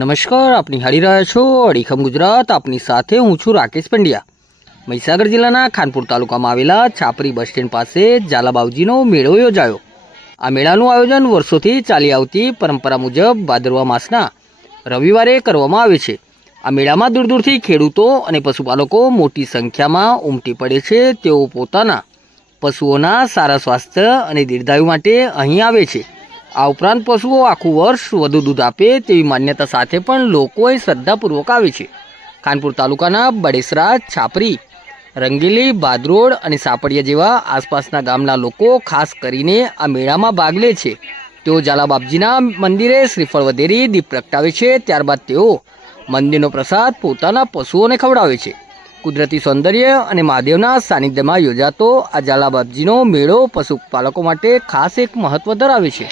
નમસ્કાર, આપ નિહાળી રહ્યા છો અડીખમ ગુજરાત। આપની સાથે હું છું રાકેશ પંડ્યા। મહીસાગર જિલ્લાના ખાનપુર તાલુકામાં આવેલા છાપરી બસ સ્ટેન્ડ પાસે ઝાલાબાવજીનો મેળો યોજાયો। આ મેળાનું આયોજન વર્ષોથી ચાલી આવતી પરંપરા મુજબ ભાદરવા માસના રવિવારે કરવામાં આવે છે। આ મેળામાં દૂર દૂરથી ખેડૂતો અને પશુપાલકો મોટી સંખ્યામાં ઉમટી પડે છે। તેઓ પોતાના પશુઓના સારા સ્વાસ્થ્ય અને દીર્ઘાયુ માટે અહીં આવે છે। આ ઉપરાંત પશુઓ આખું વર્ષ વધુ દૂધ આપે તેવી માન્યતા સાથે પણ લોકો અહીં શ્રદ્ધાપૂર્વક આવે છે। ખાનપુર તાલુકાના બડેસરા, છાપરી, રંગીલી, ભાદરોડ અને સાપડિયા જેવા આસપાસના ગામના લોકો ખાસ કરીને આ મેળામાં ભાગ લે છે। તેઓ ઝાલાબાવજીના મંદિરે શ્રીફળ વધેરી દીપ પ્રગટાવે છે। ત્યારબાદ તેઓ મંદિરનો પ્રસાદ પોતાના પશુઓને ખવડાવે છે। કુદરતી સૌંદર્ય અને મહાદેવના સાનિધ્યમાં યોજાતો આ ઝાલાબાવજીનો મેળો પશુપાલકો માટે ખાસ એક મહત્વ ધરાવે છે।